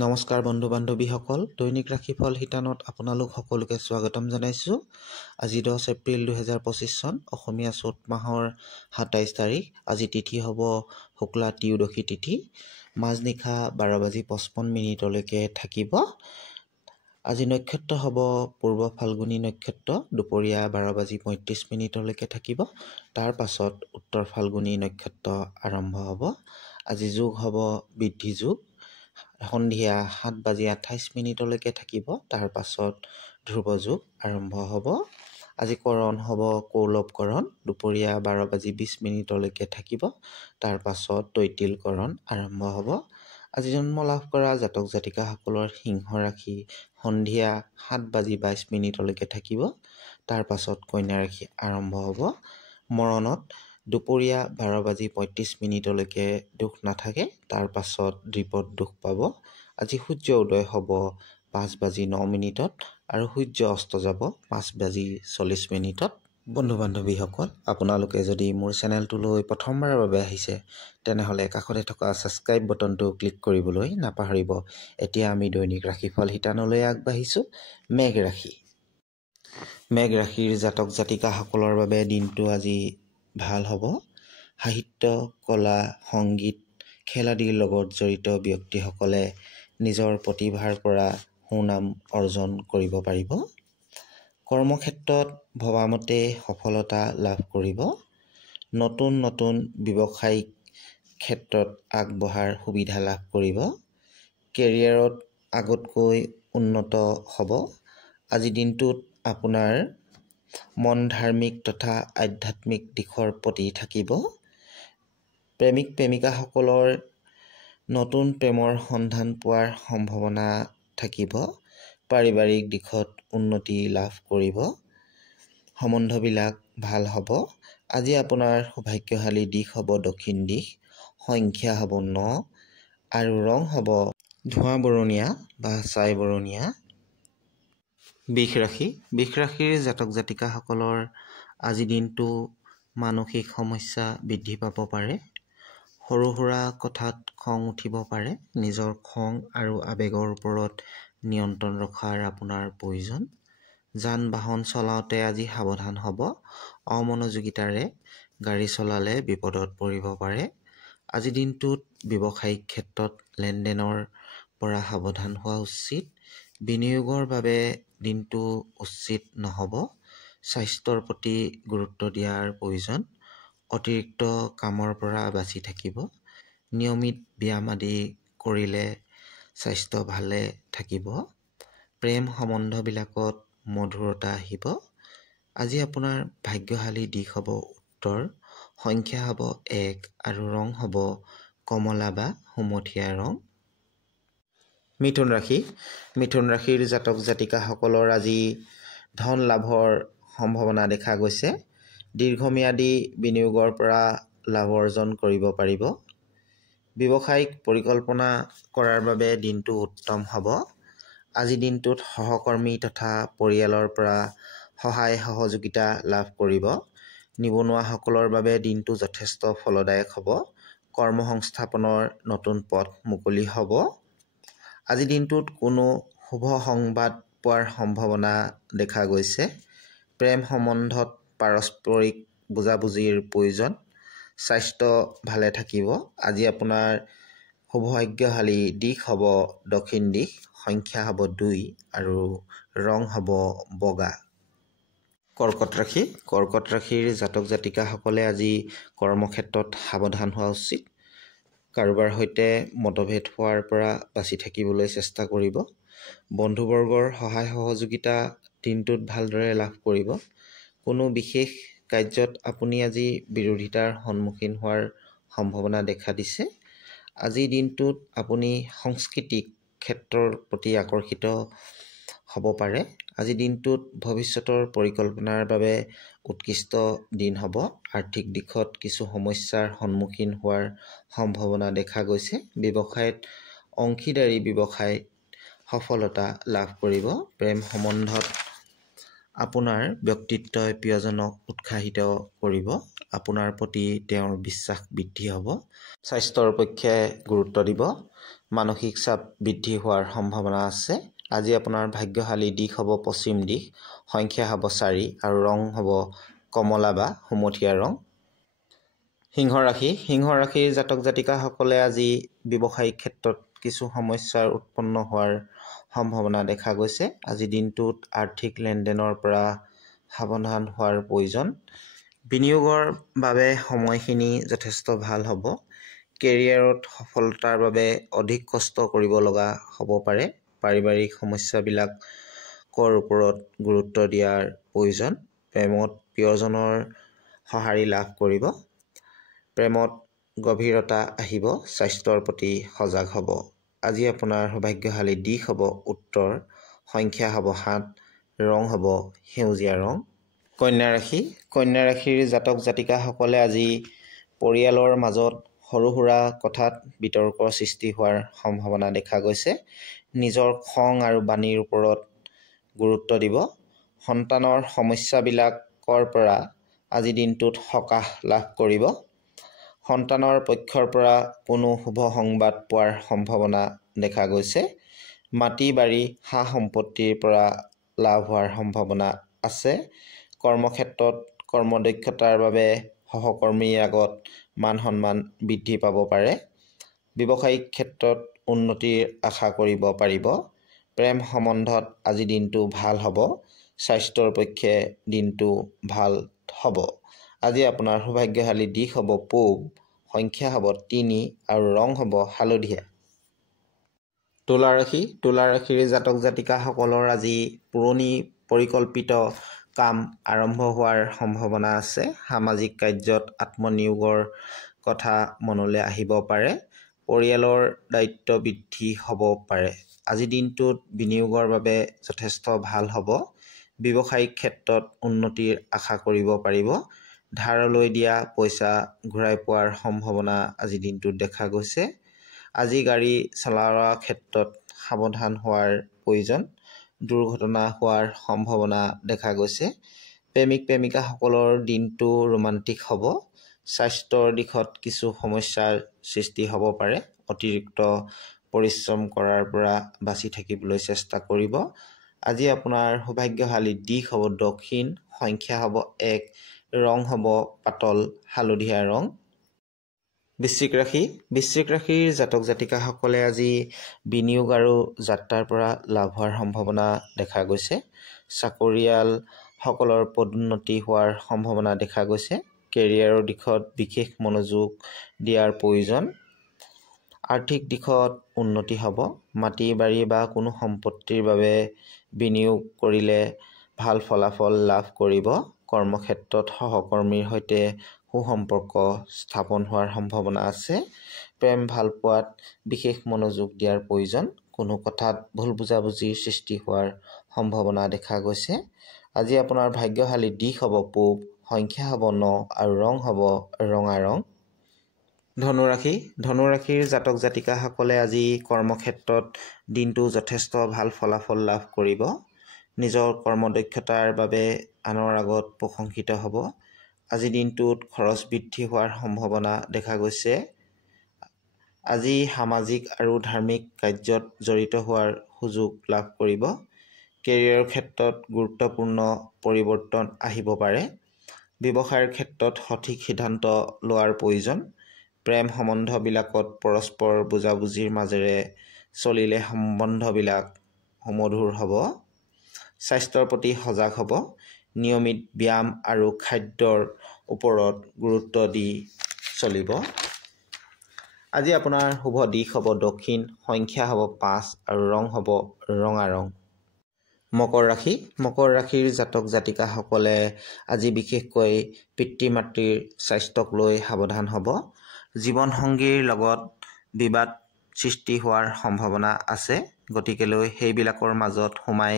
নমস্কাৰ বন্ধু বান্ধৱীসকল, দৈনিক ৰাশিফল শিতানত আপোনালোক সকলোকে স্বাগতম জনাইছোঁ। আজি 10 এপ্ৰিল 2025 চন, অসমীয়া চ'ত মাহৰ 27 তাৰিখ। আজি তিথি হ'ব শুক্লা ত্ৰয়োদশী তিথি। মাজনিশা 12:55 থাকিব। আজি নক্ষত্ৰ হ'ব পূৰ্ব ফাল্গুনী নক্ষত্ৰ, দুপৰীয়া 12:35 থাকিব। তাৰ পাছত উত্তৰ ফাল্গুনী নক্ষত্ৰ আৰম্ভ হ'ব। আজি যোগ হ'ব বৃদ্ধি যোগ, সন্ধিয়া 7:28 থাকিব। তাৰ পাছত ধ্ৰুৱ যোগ আৰম্ভ হ'ব। আজি কৰণ হ'ব কৌলৱ কৰণ, দুপৰীয়া 12:20 থাকিব। তাৰ পাছত তৈতিল কৰণ আৰম্ভ হ'ব। আজি জন্ম লাভ কৰা জাতক জাতিকাসকলৰ সিংহ ৰাশি সন্ধিয়া 7:22 থাকিব। তাৰ পাছত কন্যা ৰাশি আৰম্ভ হ'ব। মৰণত দুপৰীয়া 12:35 দুখ নাথাকে। তাৰ পাছত দ্বীপত দুখ পাব। আজি সূৰ্য উদয় হ'ব 5:09 আৰু সূৰ্য অস্ত যাব 5:40। বন্ধু বান্ধৱীসকল, আপোনালোকে যদি মোৰ চেনেলটোলৈ প্ৰথমবাৰৰ বাবে আহিছে তেনেহ'লে কাষতে থকা ছাবস্ক্ৰাইব বাটনটো ক্লিক কৰিবলৈ নাপাহৰিব। এতিয়া আমি দৈনিক ৰাশিফল শিতানলৈ আগবাঢ়িছোঁ। মেঘ ৰাশি। মেঘ ৰাশিৰ জাতক জাতিকাসকলৰ বাবে দিনটো আজি ভাল হ'ব। সাহিত্য, কলা, সংগীত, খেল আদিৰ লগত জড়িত ব্যক্তিসকলে নিজৰ প্ৰতিভাৰ পৰা সুনাম অৰ্জন কৰিব পাৰিব। কৰ্মক্ষেত্ৰত ভবামতে সফলতা লাভ কৰিব। নতুন নতুন ব্যৱসায়িক ক্ষেত্ৰত আগবঢ়াৰ সুবিধা লাভ কৰিব। কেৰিয়াৰত আগতকৈ উন্নত হ'ব। আজি দিনটোত আপোনাৰ মন ধাৰ্মিক তথা আধ্যাত্মিক দিশৰ প্ৰতি থাকিব। প্ৰেমিক প্ৰেমিকাসকলৰ নতুন প্ৰেমৰ সন্ধান পোৱাৰ সম্ভাৱনা থাকিব। পাৰিবাৰিক দিশত উন্নতি লাভ কৰিব। সম্বন্ধবিলাক ভাল হ'ব। আজি আপোনাৰ সৌভাগ্যশালী দিশ হ'ব দক্ষিণ দিশ, সংখ্যা হ'ব 9 আৰু ৰং হ'ব ধোঁৱা বৰণীয়া বা ছাই বৰণীয়া। বৃষ ৰাশি। বৃষ ৰাশিৰ জাতক জাতিকাসকলৰ আজি দিনটো মানসিক সমস্যা বৃদ্ধি পাব পাৰে। সৰু সুৰা কথাত খং উঠিব পাৰে। নিজৰ খং আৰু আৱেগৰ ওপৰত নিয়ন্ত্ৰণ ৰখাৰ আপোনাৰ প্ৰয়োজন। যান বাহন চলাওঁতে আজি সাৱধান হ'ব। অমনোযোগিতাৰে গাড়ী চলালে বিপদত পৰিব পাৰে। আজি দিনটোত ব্যৱসায়িক ক্ষেত্ৰত লেনদেনৰ পৰা সাৱধান হোৱা উচিত। বিনিয়োগৰ বাবে দিনটো উচিত নহ'ব। স্বাস্থ্যৰ প্ৰতি গুৰুত্ব দিয়াৰ প্ৰয়োজন। অতিৰিক্ত কামৰ পৰা বাচি থাকিব। নিয়মিত ব্যায়াম আদি কৰিলে স্বাস্থ্য ভালে থাকিব। প্ৰেম সম্বন্ধবিলাকত মধুৰতা আহিব। আজি আপোনাৰ ভাগ্যশালী দিশ হ'ব উত্তৰ, সংখ্যা হ'ব 1 আৰু ৰং হ'ব কমলা বা সুমথিয়া ৰং। মিথুন ৰাশি। মিথুন ৰাশিৰ জাতক জাতিকাসকলৰ আজি ধন লাভৰ সম্ভাৱনা দেখা গৈছে। দীৰ্ঘম্যাদী বিনিয়োগৰ পৰা লাভ অৰ্জন কৰিব পাৰিব। ব্যৱসায়িক পৰিকল্পনা কৰাৰ বাবে দিনটো উত্তম হ'ব। আজি দিনটোত সহকৰ্মী তথা পৰিয়ালৰ পৰা সহায় সহযোগিতা লাভ কৰিব। নিবনুৱাসকলৰ বাবে দিনটো যথেষ্ট ফলদায়ক হ'ব। কৰ্মসংস্থাপনৰ নতুন পথ মুকলি হ'ব। আজি দিনটোত কোনো শুভ সংবাদ পোৱাৰ সম্ভাৱনা দেখা গৈছে। প্ৰেম সম্বন্ধত পাৰস্পৰিক বুজাবুজিৰ প্ৰয়োজন। স্বাস্থ্য ভালে থাকিব। আজি আপোনাৰ সৌভাগ্যশালী দিশ হ'ব দক্ষিণ দিশ, সংখ্যা হ'ব 2 আৰু ৰং হ'ব বগা। কৰ্কট ৰাশি। কৰ্কট ৰাশিৰ জাতক জাতিকাসকলে আজি কৰ্মক্ষেত্ৰত সাৱধান হোৱা উচিত। কাৰোবাৰ সৈতে মতভেদ হোৱাৰ পৰা বাচি থাকিবলৈ চেষ্টা কৰিব। বন্ধুবৰ্গৰ সহায় সহযোগিতা দিনটোত ভালদৰে লাভ কৰিব। কোনো বিশেষ কাৰ্যত আপুনি আজি বিৰোধিতাৰ সন্মুখীন হোৱাৰ সম্ভাৱনা দেখা দিছে। আজিৰ দিনটোত আপুনি সাংস্কৃতিক ক্ষেত্ৰৰ প্ৰতি আকৰ্ষিত হ'ব পাৰে। আজি দিনটোত ভৱিষ্যতৰ পৰিকল্পনাৰ বাবে উৎকৃষ্ট দিন হ'ব। আৰ্থিক দিশত কিছু সমস্যাৰ সন্মুখীন হোৱাৰ সম্ভাৱনা দেখা গৈছে। ব্যৱসায়ত অংশীদাৰী ব্যৱসায়ত সফলতা লাভ কৰিব। প্ৰেম সম্বন্ধত আপোনাৰ ব্যক্তিত্বই প্ৰিয়জনক উৎসাহিত কৰিব। আপোনাৰ প্ৰতি তেওঁৰ বিশ্বাস বৃদ্ধি হ'ব। স্বাস্থ্যৰ পক্ষে গুৰুত্ব দিব। মানসিক চাপ বৃদ্ধি হোৱাৰ সম্ভাৱনা আছে। আজি আপোনাৰ ভাগ্যশালী দিশ হ'ব পশ্চিম দিশ, সংখ্যা হ'ব 4 আৰু ৰং হ'ব কমলা বা সুমথিয়া ৰং। সিংহ ৰাশিৰ জাতক জাতিকাসকলে আজি ব্যৱসায়িক ক্ষেত্ৰত কিছু সমস্যাৰ উৎপন্ন হোৱাৰ সম্ভাৱনা দেখা গৈছে। আজি দিনটোত আৰ্থিক লেনদেনৰ পৰা সাৱধান হোৱাৰ প্ৰয়োজন। বিনিয়োগৰ বাবে সময়খিনি যথেষ্ট ভাল হ'ব। কেৰিয়াৰত সফলতাৰ বাবে অধিক কষ্ট কৰিব লগা হ'ব পাৰে। পাৰিবাৰিক সমস্যাবিলাকৰ ওপৰত গুৰুত্ব দিয়াৰ প্ৰয়োজন। প্ৰেমত প্ৰিয়জনৰ সঁহাৰি লাভ কৰিব। প্ৰেমত গভীৰতা আহিব। স্বাস্থ্যৰ প্ৰতি সজাগ হ'ব। আজি আপোনাৰ সৌভাগ্যশালী দিশ হ'ব উত্তৰ, সংখ্যা হ'ব 7, ৰং হ'ব সেউজীয়া ৰং। কন্যা ৰাশিৰ জাতক জাতিকাসকলে আজি পৰিয়ালৰ মাজত সৰু সুৰা কথাত বিতৰ্কৰ সৃষ্টি হোৱাৰ সম্ভাৱনা দেখা গৈছে। নিজৰ খং আৰু বাণীৰ ওপৰত গুৰুত্ব দিব। সন্তানৰ সমস্যাবিলাকৰ পৰা আজি দিনটোত সকাহ লাভ কৰিব। সন্তানৰ পক্ষৰ পৰা কোনো শুভ সংবাদ পোৱাৰ সম্ভাৱনা দেখা গৈছে। মাটি বাৰী সা সম্পত্তিৰ পৰা লাভ হোৱাৰ সম্ভাৱনা আছে। কৰ্মক্ষেত্ৰত কৰ্মদক্ষতাৰ বাবে সহকৰ্মীৰ আগত মান সন্মান বৃদ্ধি পাব পাৰে। ব্যৱসায়িক ক্ষেত্ৰত উন্নতিৰ আশা কৰিব পাৰিব। প্ৰেম সম্বন্ধত আজি দিনটো ভাল হ'ব। স্বাস্থ্যৰ পক্ষে দিনটো ভাল হ'ব। আজি আপোনাৰ সৌভাগ্যশালী দিশ হ'ব পূব, সংখ্যা হ'ব 3 আৰু ৰং হ'ব হালধীয়া। তুলা ৰাশিৰ জাতক জাতিকাসকলৰ আজি পুৰণি পৰিকল্পিত কাম আৰম্ভ হোৱাৰ সম্ভাৱনা আছে। সামাজিক কাৰ্যত আত্মনিয়োগৰ কথা মনলৈ আহিব পাৰে। পৰিয়ালৰ দায়িত্ব বৃদ্ধি হ'ব পাৰে। আজি দিনটোত বিনিয়োগৰ বাবে যথেষ্ট ভাল হ'ব। ব্যৱসায়িক ক্ষেত্ৰত উন্নতিৰ আশা কৰিব পাৰিব। ধাৰলৈ দিয়া পইচা ঘূৰাই পোৱাৰ সম্ভাৱনা আজি দিনটোত দেখা গৈছে। আজি গাড়ী চলোৱাৰ ক্ষেত্ৰত সাৱধান হোৱাৰ প্ৰয়োজন। দুৰ্ঘটনা হোৱাৰ সম্ভাৱনা দেখা গৈছে। প্ৰেমিক প্ৰেমিকাসকলৰ দিনটো ৰোমান্টিক হ'ব। স্বাস্থ্যৰ দিশত কিছু সমস্যাৰ সৃষ্টি হ'ব পাৰে। অতিৰিক্ত পৰিশ্ৰম কৰাৰ পৰা বাচি থাকিবলৈ চেষ্টা কৰিব। আজি আপোনাৰ সৌভাগ্যশালী দিশ হ'ব দক্ষিণ, সংখ্যা হ'ব 1, ৰং হ'ব পাতল হালধীয়া ৰং। বৃশ্চিক ৰাশিৰ জাতক জাতিকাসকলে আজি বিনিয়োগ আৰু যাত্ৰাৰ পৰা লাভ হোৱাৰ সম্ভাৱনা দেখা গৈছে। চাকৰিয়ালসকলৰ পদোন্নতি হোৱাৰ সম্ভাৱনা দেখা গৈছে। কেৰিয়াৰৰ দিশত বিশেষ মনোযোগ দিয়াৰ প্ৰয়োজন। আৰ্থিক দিশত উন্নতি হ'ব। মাটি বাৰী বা কোনো সম্পত্তিৰ বাবে বিনিয়োগ কৰিলে ভাল ফলাফল লাভ কৰিব। কৰ্মক্ষেত্ৰত সহকৰ্মীৰ সৈতে সুসম্পৰ্ক স্থাপন হোৱাৰ সম্ভাৱনা আছে। প্ৰেম ভালপোৱাত বিশেষ মনোযোগ দিয়াৰ প্ৰয়োজন। কোনো কথাত ভুল বুজাবুজিৰ সৃষ্টি হোৱাৰ সম্ভাৱনা দেখা গৈছে। আজি আপোনাৰ ভাগ্যশালী দিশ হ'ব পূব, সংখ্যা হ'ব 9 আৰু ৰং হ'ব ৰঙা ৰং। ধনু ৰাশিৰ জাতক জাতিকাসকলে আজি কৰ্মক্ষেত্ৰত দিনটো যথেষ্ট ভাল ফলাফল লাভ কৰিব। নিজৰ কৰ্মদক্ষতাৰ বাবে আনৰ আগত প্ৰশংসিত হ'ব। আজি দিনটোত খৰচ বৃদ্ধি হোৱাৰ সম্ভাৱনা দেখা গৈছে। আজি সামাজিক আৰু ধাৰ্মিক কাৰ্যত জড়িত হোৱাৰ সুযোগ লাভ কৰিব। কেৰিয়াৰৰ ক্ষেত্ৰত গুৰুত্বপূৰ্ণ পৰিৱৰ্তন আহিব পাৰে। ব্যৱসায়ৰ ক্ষেত্ৰত সঠিক সিদ্ধান্ত লোৱাৰ প্ৰয়োজন। প্ৰেম সম্বন্ধবিলাকত পৰস্পৰ বুজাবুজিৰ মাজেৰে চলিলে সম্বন্ধবিলাক সুমধুৰ হ'ব। স্বাস্থ্যৰ প্ৰতি সজাগ হ'ব। নিয়মিত ব্যায়াম আৰু খাদ্যৰ ওপৰত গুৰুত্ব দি চলিব। আজি আপোনাৰ শুভ দিশ হ'ব দক্ষিণ, সংখ্যা হ'ব 5 আৰু ৰং হ'ব ৰঙা ৰং। মকৰ ৰাশিৰ জাতক জাতিকাসকলে আজি বিশেষকৈ পিতৃ মাতৃৰ স্বাস্থ্যক লৈ সাৱধান হ'ব। জীৱনসংগীৰ লগত বিবাদ সৃষ্টি হোৱাৰ সম্ভাৱনা আছে। গতিকেলৈ সেইবিলাকৰ মাজত সোমাই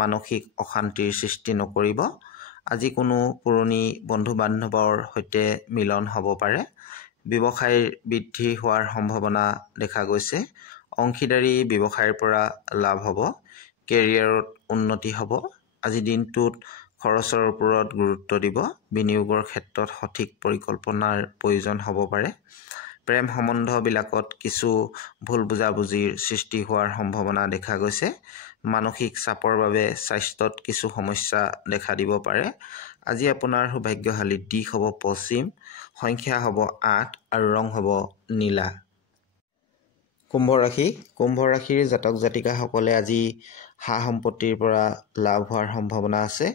মানসিক অশান্তিৰ সৃষ্টি নকৰিব। আজি কোনো পুৰণি বন্ধু বান্ধৱৰ সৈতে মিলন হ'ব পাৰে। ব্যৱসায়ৰ বৃদ্ধি হোৱাৰ সম্ভাৱনা দেখা গৈছে। অংশীদাৰী ব্যৱসায়ৰ পৰা লাভ হ'ব। কেৰিয়াৰত উন্নতি হ'ব। আজি দিনটোত খৰচৰ ওপৰত গুৰুত্ব দিব। বিনিয়োগৰ ক্ষেত্ৰত সঠিক পৰিকল্পনাৰ প্ৰয়োজন হ'ব পাৰে। প্ৰেম সম্বন্ধবিলাকত কিছু ভুল বুজাবুজিৰ সৃষ্টি হোৱাৰ সম্ভাৱনা দেখা গৈছে। মানসিক চাপৰ বাবে স্বাস্থ্যত কিছু সমস্যা দেখা দিব পাৰে। আজি আপোনাৰ সৌভাগ্যশালী দিশ হ'ব পশ্চিম, সংখ্যা হ'ব 8 আৰু ৰং হ'ব নীলা। কুম্ভ ৰাশি। কুম্ভ ৰাশিৰ জাতক জাতিকাসকলে আজি সা সম্পত্তিৰ পৰা লাভ হোৱাৰ সম্ভাৱনা আছে।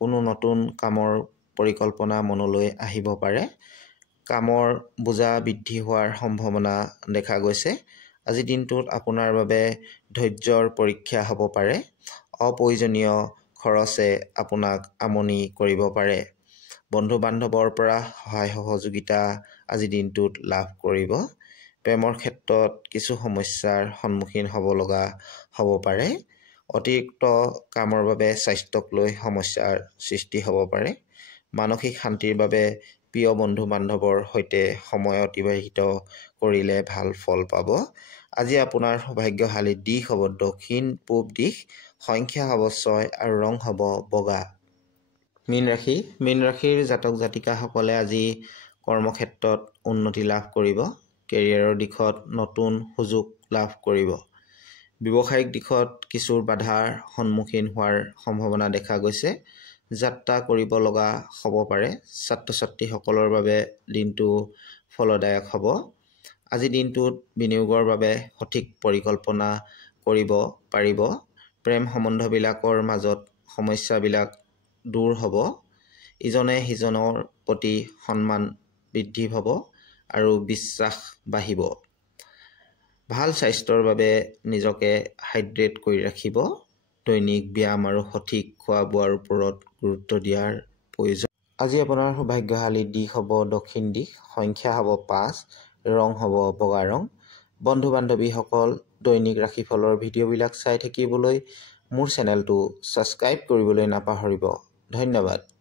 কোনো নতুন কামৰ পৰিকল্পনা মনলৈ আহিব পাৰে। কামৰ বোজা বৃদ্ধি হোৱাৰ সম্ভাৱনা দেখা গৈছে। আজি দিনটোত আপোনাৰ বাবে ধৈৰ্যৰ পৰীক্ষা হ'ব পাৰে। অপ্ৰয়োজনীয় খৰচে আপোনাক আমনি কৰিব পাৰে। বন্ধু বান্ধৱৰ পৰা সহায় সহযোগিতা আজি দিনটোত লাভ কৰিব। প্ৰেমৰ ক্ষেত্ৰত কিছু সমস্যাৰ সন্মুখীন হ'ব লগা হ'ব পাৰে। অতিৰিক্ত কামৰ বাবে স্বাস্থ্যক লৈ সমস্যাৰ সৃষ্টি হ'ব পাৰে। মানসিক শান্তিৰ বাবে প্ৰিয় বন্ধু বান্ধৱৰ সৈতে সময় অতিবাহিত কৰিলে ভাল ফল পাব। আজি আপোনাৰ সৌভাগ্যশালী দিশ হ'ব দক্ষিণ পূব দিশ, সংখ্যা হ'ব 6 আৰু ৰং হ'ব বগা। মীন ৰাশি। মীন ৰাশিৰ জাতক জাতিকাসকলে আজি কৰ্মক্ষেত্ৰত উন্নতি লাভ কৰিব। কেৰিয়াৰৰ দিশত নতুন সুযোগ লাভ কৰিব। ব্যৱসায়িক দিশত কিছু বাধাৰ সন্মুখীন হোৱাৰ সম্ভাৱনা দেখা গৈছে। যাত্ৰা কৰিব লগা হ'ব পাৰে। ছাত্ৰ ছাত্ৰীসকলৰ বাবে দিনটো ফলদায়ক হ'ব। আজি দিনটোত বিনিয়োগৰ বাবে সঠিক পৰিকল্পনা কৰিব পাৰিব। প্ৰেম সম্বন্ধবিলাকৰ মাজত সমস্যাবিলাক দূৰ হ'ব। ইজনে সিজনৰ প্ৰতি সন্মান বৃদ্ধি হ'ব আৰু বিশ্বাস বাঢ়িব। ভাল স্বাস্থ্যৰ বাবে নিজকে হাইড্ৰেট কৰি ৰাখিব। দৈনিক ব্যায়াম আৰু সঠিক খোৱা বোৱাৰ ওপৰত গুৰুত্ব দিয়াৰ প্ৰয়োজন। আজি আপোনাৰ সৌভাগ্যশালী দিশ হ'ব দক্ষিণ দিশ, সংখ্যা হ'ব 5, ৰং হ'ব বগা ৰং। বন্ধু বান্ধৱীসকল, দৈনিক ৰাশিফলৰ ভিডিঅ'বিলাক চাই থাকিবলৈ মোৰ চেনেলটো ছাবস্ক্ৰাইব কৰিবলৈ নাপাহৰিব। ধন্যবাদ।